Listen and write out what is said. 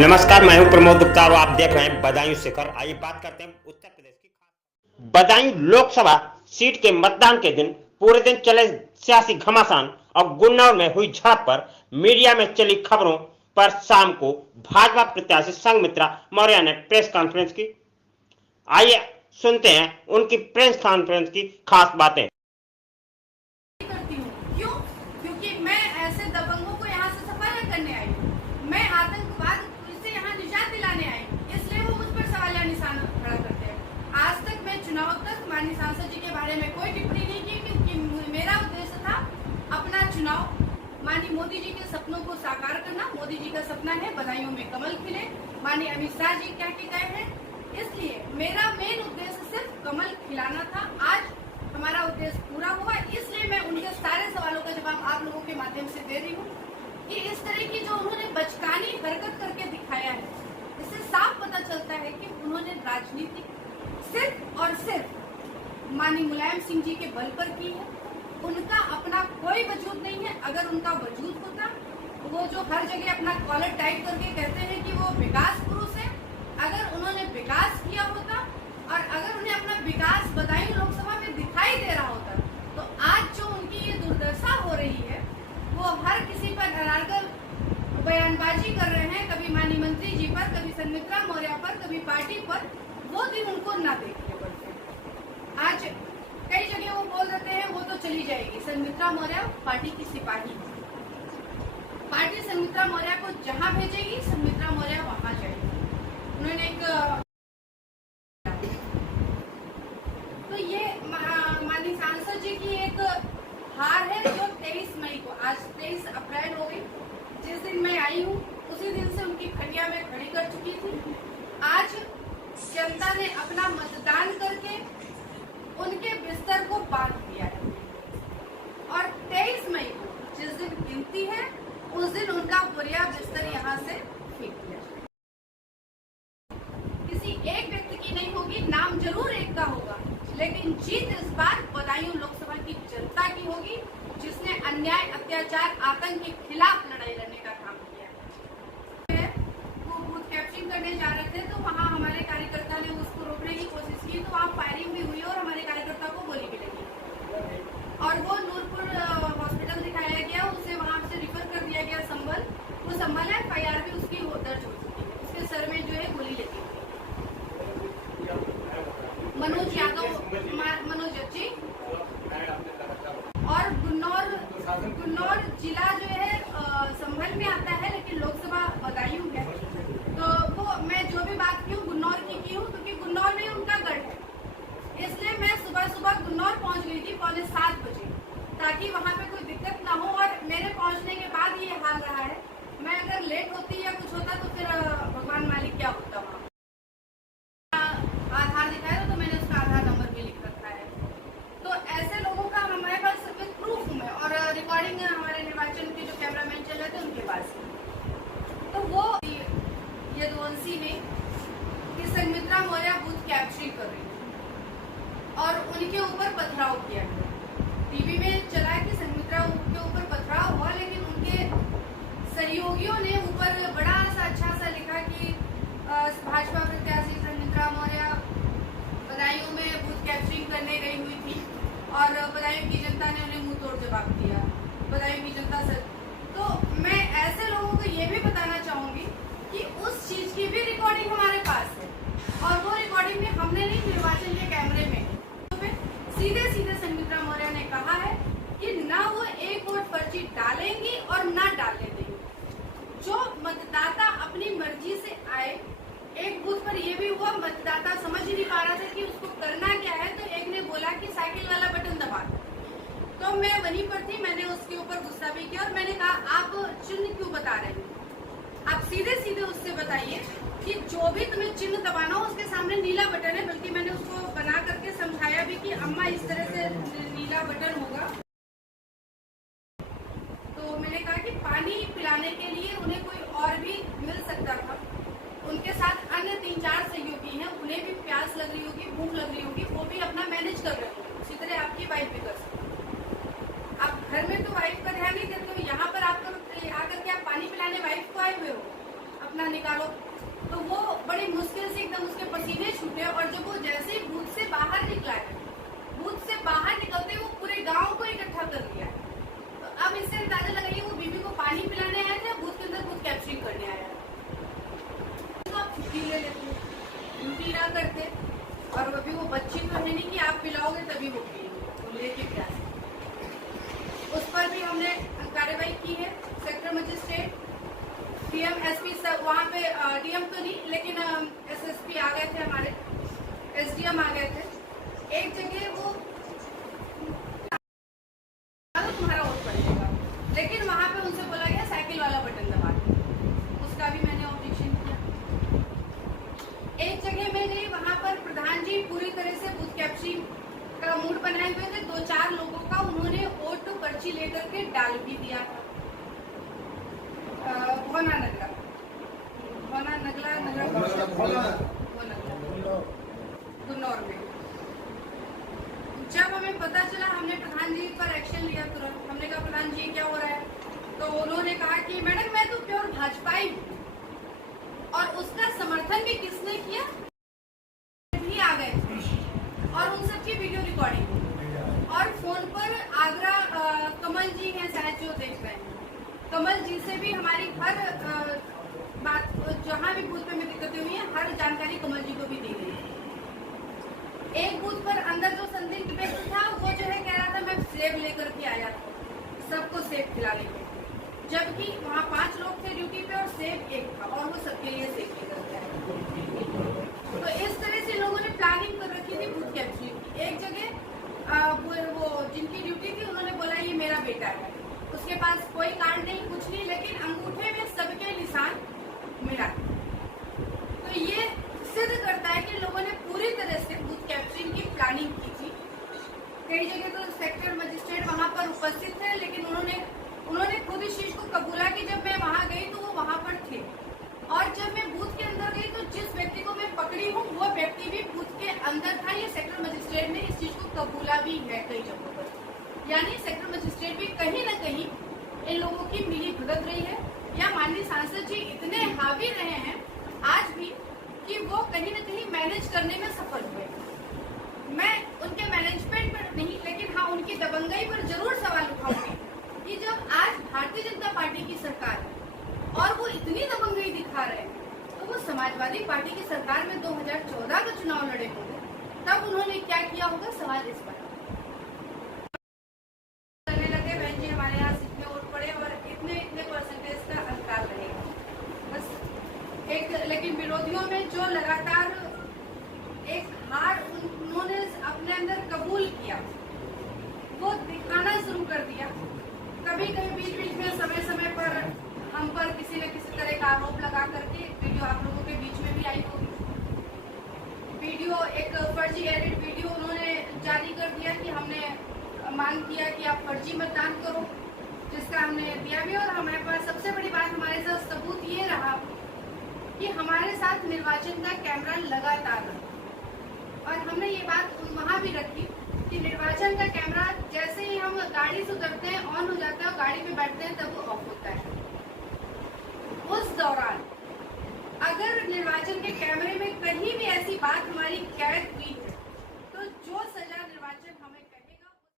नमस्कार, मैं हूं प्रमोद गुप्ता और आप देख रहे हैं बदायूं शिखर। आइए बात करते हैं उत्तर प्रदेश की। बदायूं लोकसभा सीट के मतदान के दिन पूरे दिन चले सियासी घमासान और गुन्नौर में हुई झड़प पर मीडिया में चली खबरों पर शाम को भाजपा प्रत्याशी संघमित्रा मौर्य ने प्रेस कॉन्फ्रेंस की। आइए सुनते हैं उनकी प्रेस कॉन्फ्रेंस की खास बातें। माननीय सांसद जी के बारे में कोई टिप्पणी नहीं की क्योंकि मेरा उद्देश्य था अपना चुनाव माननीय मोदी जी के सपनों को साकार करना। मोदी जी का सपना है बदायूं में कमल खिले, माननीय अमित शाह जी क्या के गए हैं, इसलिए मेरा मेन उद्देश्य सिर्फ कमल खिलाना था। आज हमारा उद्देश्य पूरा हुआ, इसलिए मैं उनके सारे सवालों का जवाब आप लोगों के माध्यम से दे रही हूँ कि इस तरह की जो उन्होंने बचकानी हरकत करके दिखाया है, इससे साफ पता चलता है कि उन्होंने राजनीति सिर्फ और सिर्फ माननीय मुलायम सिंह जी के बल पर की है। उनका अपना कोई वजूद नहीं है। अगर उनका वजूद होता, वो जो हर जगह अपना कॉलर टाइट करके कहते हैं कि वो विकास पुरुष है, अगर उन्होंने विकास किया होता और अगर उन्हें अपना विकास बदायूं लोकसभा में दिखाई दे रहा होता, तो आज जो उनकी ये दुर्दशा हो रही है, वो हर किसी पर अनारगल बयानबाजी कर रहे हैं, कभी माननीय मंत्री जी पर, कभी संघमित्रा मौर्य पर, कभी पार्टी पर, वो दिन उनको ना देखने पड़ते। आज कई जगह वो बोल देते हैं वो तो चली जाएगी, संघमित्रा मौर्य पार्टी की सिपाही है। पार्टी संघमित्रा मौर्य को जहां भेजेगी, संघमित्रा मौर्य वहां जाएगी। उन्होंने एक तो ये माननीय सांसद जी की एक हार है जो 23 मई को, आज 23 अप्रैल हो गई, जिस दिन मैं आई हूँ उसी दिन से उनकी खटिया में खड़ी कर चुकी थी। आज जनता ने अपना मतदान करके उनके बिस्तर को बांध दिया है और 23 मई को जिस दिन गिनती है, उस दिन उनका बोरिया बिस्तर यहाँ से फेंक दिया। किसी एक व्यक्ति की नहीं होगी, नाम जरूर एक का होगा, लेकिन जीत इस बार बदायूं लोकसभा की जनता की होगी, जिसने अन्याय, अत्याचार, आतंक के खिलाफ लड़ाई लड़ने का काम किया है। वो बूथ कैप्चरिंग करने जा रहे थे, तो वहाँ हमारे कार्यकर्ता ने उसको रोकने की कोशिश की, तो वहाँ फायरिंग भी हुई और हमारे कार्यकर्ता को गोली भी लगी और वो नूरपुर हॉस्पिटल दिखाया गया, उसे वहाँ से रिफर कर दिया गया संभल। वो संभल है, FIR भी उसकी दर्ज हो चुकी है, उसके सर में जो है गोली लगी। मनोज यादव, मनोज जी, और गुन्नौर जिला जो है संभल में आता है, लेकिन लोकसभा बदायूं है। तो वो मैं जो भी बात की हूँ गुन्नौर की हूँ, क्योंकि गुन्नौर में उनका गढ़ है, इसलिए मैं सुबह गुन्नौर पहुंच गई थी 6:45 बजे, ताकि वहाँ पे कोई दिक्कत ना हो। और मेरे पहुंचने के बाद ये हाल रहा है, मैं अगर लेट होती या कुछ होता तो फिर भगवान मालिक क्या होता। वहाँ आधार दिखाया तो मैंने उसका आधार नंबर भी लिख रखा है। तो ऐसे लोगों का हमारे पास सब प्रूफ हूँ मैं, और रिकॉर्डिंग हमारे निर्वाचन के जो कैमरामैन चल रहे थे उनके पास। तो वो यदुवंशी ने कि संघमित्रा मौर्य बूथ कैप्चरिंग कर रही है और उनके ऊपर पथराव किया गया। टीवी में चला कि संघमित्रा के ऊपर पथराव हुआ, लेकिन उनके सहयोगियों ने ऊपर बड़ा सा अच्छा सा लिखा कि भाजपा प्रत्याशी संघमित्रा मौर्य बदायूं में बूथ कैप्चरिंग करने गई हुई थी और बदायूं की जनता ने उन्हें मुंह तोड़ जवाब दिया। बदायूं की जनता से तो मैं ऐसे लोगों को ये भी बताना चाहूंगी कि उस चीज की भी रिकॉर्डिंग हमारे पास है, और वो रिकॉर्डिंग में हमने नहीं, निर्वाचन के कैमरे में सीधे संघमित्रा मौर्य ने कहा है कि ना वो एक वोट पर्ची डालेंगी और ना डालने देंगी। जो मतदाता अपनी मर्जी से आए, एक बूथ पर ये भी हुआ, मतदाता समझ ही नहीं पा रहा था कि उसको करना क्या है, तो एक ने बोला कि साइकिल वाला बटन दबा दो। तो मैं वहीं पर थी, मैंने उसके ऊपर गुस्सा भी किया और मैंने कहा आप चिन्ह क्यों बता रहे हैं, आप सीधे उससे बताइए कि जो भी तुम्हें चिन्ह दबाना हो उसके सामने नीला बटन है। बल्कि मैंने उसको बना करके समझाया भी कि अम्मा इस तरह से नीला बटन होगा। तो मैंने कहा कि पानी पिलाने के लिए उन्हें कोई और भी मिल सकता था, उनके साथ अन्य 3-4 सहयोगी हैं, उन्हें भी प्यास लग रही होगी, भूख लग रही होगी, वो भी अपना मैनेज कर रहे होंगे, उसी तरह आपकी वाइफ भी कर सकती है। आप घर में तो वाइफ का ध्यान नहीं देते हो, यहाँ पर आकर के आप पानी पिलाने वाइफ को आए हुए हो, अपना निकाल निकालो। तो वो बड़ी मुश्किल से एकदम उसके पसीने छूटे और जब वो जैसे ही बूथ से बाहर निकला है, बूथ से बाहर निकलते वो पूरे गांव को इकट्ठा कर लिया। तो अब इससे अंदाजा लगाइए वो बीबी को पानी पिलाने आया था, बूथ के अंदर बूथ कैप्चरिंग करने आया। तो आप छुट्टी ले लेते, ड्यूटी ना करते, और अभी वो बच्ची तो है नहीं कि आप पिलाओगे तभी वो पिएंगे, वो लेके प्यास। उस पर भी हमने कार्रवाई की है। सेक्टर मजिस्ट्रेट, डीएम, एसपी सब वहाँ पे, डीएम तो नहीं लेकिन एसएसपी आ गए थे, हमारे एसडीएम आ गए थे। एक जगह वो तुम्हारा वोट पड़ेगा, लेकिन वहाँ पे उनसे बोला गया साइकिल वाला बटन दबा दो, उसका भी मैंने ऑब्जेक्शन किया। एक जगह में गई, वहाँ पर प्रधान जी पूरी तरह से बूथ कैप्चरिंग का मूड बनाए हुए थे। 2-4 लोगों का उन्होंने वोट पर्ची लेकर के डाल भी दिया था। भोना नगला गुन्नौर में जब हमें पता चला, हमने प्रधान जी पर एक्शन लिया तुरंत। हमने कहा प्रधान जी क्या हो रहा है, तो उन्होंने कहा कि मैडम मैं तो प्योर भाजपाई हूँ। और उसका समर्थन भी किसने किया, भी आ गए और उन सबकी वीडियो रिकॉर्डिंग। और फोन पर आगरा कमल जी हैं शायद जो देख रहे हैं, कमल जी से भी हमारी हर बात, जहाँ भी बूथ पे में दिक्कतें हुई है, हर जानकारी कमल जी को भी दी गई। एक बूथ पर अंदर जो संदिग्ध व्यक्ति था वो जो है कह रहा था मैं सेब लेकर के आया था, सबको सेब खिला लेंगे, जबकि वहाँ 5 लोग थे ड्यूटी पे और सेब एक था और वो सबके लिए सेब लेकर के आया। तो इस तरह से लोगों ने प्लानिंग कर रखी थी बूथ कैप्चरिंग की। एक जगह वो जिनकी ड्यूटी थी उन्होंने बोला ये मेरा बेटा है, उसके पास कोई कार्ड नहीं कुछ नहीं, लेकिन अंगूठे में सबके निशान मिला। तो ये सिद्ध करता है कि लोगों ने पूरी तरह से बूथ कैप्चरिंग की प्लानिंग की थी। कई जगह तो सेक्टर मजिस्ट्रेट वहां पर उपस्थित थे, लेकिन उन्होंने खुद इस चीज को कबूला कि जब मैं वहां गई तो वो वहां पर थे, और जब मैं बूथ के अंदर गई तो जिस व्यक्ति को मैं पकड़ी हूँ वो व्यक्ति भी बूथ के अंदर था। ये सेक्टर मजिस्ट्रेट ने इस चीज को कबूला भी है कई जगहों पर। यानी सेक्टर मजिस्ट्रेट भी कहीं न कहीं इन लोगों की मिली भगत रही है, या माननीय सांसद जी इतने हावी रहे हैं आज भी कि वो कहीं न कहीं मैनेज करने में सफल हुए। मैं उनके मैनेजमेंट पर नहीं, लेकिन हाँ उनकी दबंगई पर जरूर सवाल उठाऊंगी कि जब आज भारतीय जनता पार्टी की सरकार है और वो इतनी दबंगई दिखा रहे हैं, तो वो समाजवादी पार्टी की सरकार में 2014 का चुनाव लड़े होंगे, तब उन्होंने क्या किया होगा, सवाल इस पर करने लगे। बहन जी हमारे यहाँ इतने वोट पड़े और इतने परसेंटेज का अंतराल रहेगा बस एक। लेकिन विरोधियों में जो लगातार एक हार उन्होंने अपने अंदर कबूल किया, वो दिखाना शुरू कर दिया। कभी कभी बीच में समय पर हम पर किसी न किसी तरह का आरोप लगा करके वीडियो आप लोगों के बीच में भी आई होगी। वीडियो एक फर्जी एडिट वीडियो उन्होंने जारी कर दिया कि हमने मांग किया कि आप फर्जी मतदान करो, जिसका हमने दिया भी। और हमारे पास सबसे बड़ी बात, हमारे साथ सबूत ये रहा कि हमारे साथ निर्वाचन का कैमरा लगातार रहा, और हमने ये बात वहाँ भी रखी कि निर्वाचन का कैमरा जैसे ही हम गाड़ी से उतरते हैं ऑन हो जाता है और गाड़ी पे बैठते हैं तब वो ऑफ होता है। उस दौरान अगर निर्वाचन के कैमरे में कहीं भी ऐसी बात हमारी कैद हुई है